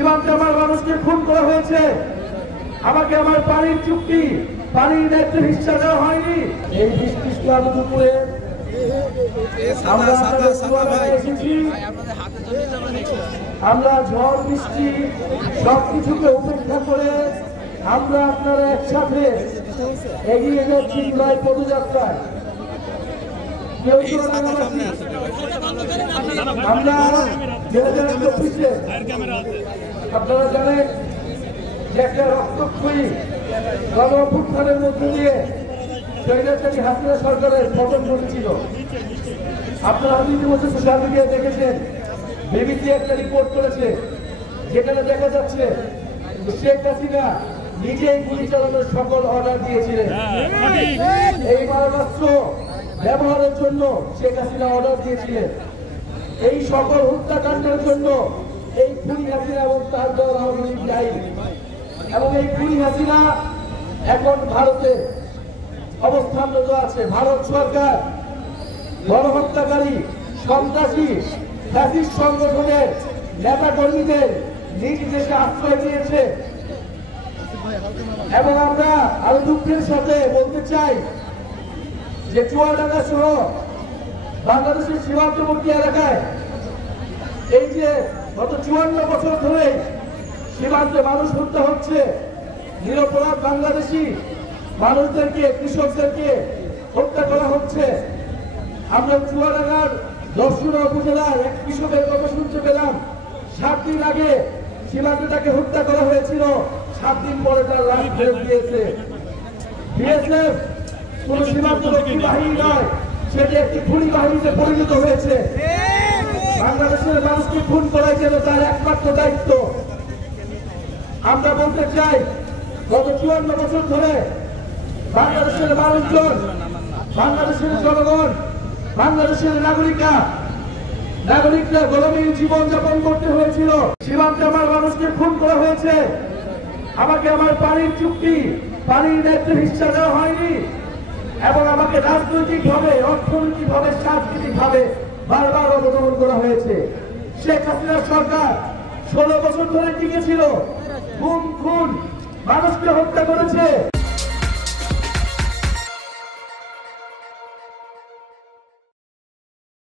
সীমান্তে আমার মানুষকে খুন করা হয়েছে, আমাকে আমার পানির চুক্তি, পানির দায়িত্ব হিস্সা দেওয়া হয়নি। এই বৃষ্টি দুপুরে আমরা ঝড় বৃষ্টি সবকিছুকে উপেক্ষা করে আমরা আপনারা একসাথে এগিয়ে যাচ্ছি জুলাই পদযাত্রায়। আমরা 2024-এ আপনারা জানেন যে একটা রক্তক্ষয়ী গণ-অভ্যুত্থানের মধ্য দিয়ে স্বৈরাচারী হাসিনা সরকারের পতন ঘটেছিল। আপনারা ইতিমধ্যে সোশ্যাল মিডিয়ায় দেখেছেন, বিবিসি একটা রিপোর্ট করেছে যেখানে দেখা যাচ্ছে শেখ হাসিনা নিজেই গুলি চালানোর সকল অর্ডার দিয়েছিলেন। এই মারণাস্ত্র ব্যবহারের জন্য শেখ হাসিনা অর্ডার দিয়েছিলেন। এই সকল হত্যাকাণ্ডের জন্য এই খুনি হাসিনা এবং তার দল আওয়ামী লীগ দায়ী। এবং এই খুনি হাসিনা এখন ভারতে অবস্থানরত আছে। ভারত সরকার গণহত্যাকারী, সন্ত্রাসী, ফ্যাসিস্ট সংগঠনের নেতা কর্মীদের নিজ দেশে আশ্রয় দিয়েছে। এবং আমরা আরো দুঃখের সাথে বলতে চাই যে চুয়াডাঙ্গা সহ বাংলাদেশের সীমান্তবর্তী এলাকায় এই যে গত 54 বছর ধরে সীমান্তে মানুষ হত্যা হচ্ছে, নিরপরাধ বাংলাদেশি মানুষদেরকে, কৃষকদেরকে হত্যা করা হচ্ছে। আমরা চুয়াডাঙ্গার দর্শনা উপজেলার এক কৃষকের কথা শুনতে পেলাম, 7 দিন আগে সীমান্তে তাকে হত্যা করা হয়েছিল, 7 দিন পরে তার লাশ ফেরত দিয়েছে। বিএসএফ কোন সীমান্তরক্ষী বাহিনী নয়, সেটি একটি খুনি বাহিনীতে পরিণত হয়েছে। বাংলাদেশের মানুষকে খুন করাই যেন তার একমাত্র দায়িত্ব। আমরা বলতে চাই, গত 54 বছর ধরে বাংলাদেশের মানুষজন, বাংলাদেশের জনগণ, বাংলাদেশের নাগরিকরা গোলামীর জীবন যাপন করতে হয়েছিল। সীমান্তে আমার মানুষকে খুন করা হয়েছে, আমাকে আমার পানির চুক্তি, পানির দায়িত্ব হিস্সা দেওয়া হয়নি। এবং আমাকে রাজনৈতিকভাবে, অর্থনৈতিকভাবে, সাংস্কৃতিকভাবে বারবার অবদমন করা হয়েছে। শেখ হাসিনার সরকার 16 বছর ধরে টিকে ছিল, খুন মানুষকে হত্যা করেছে।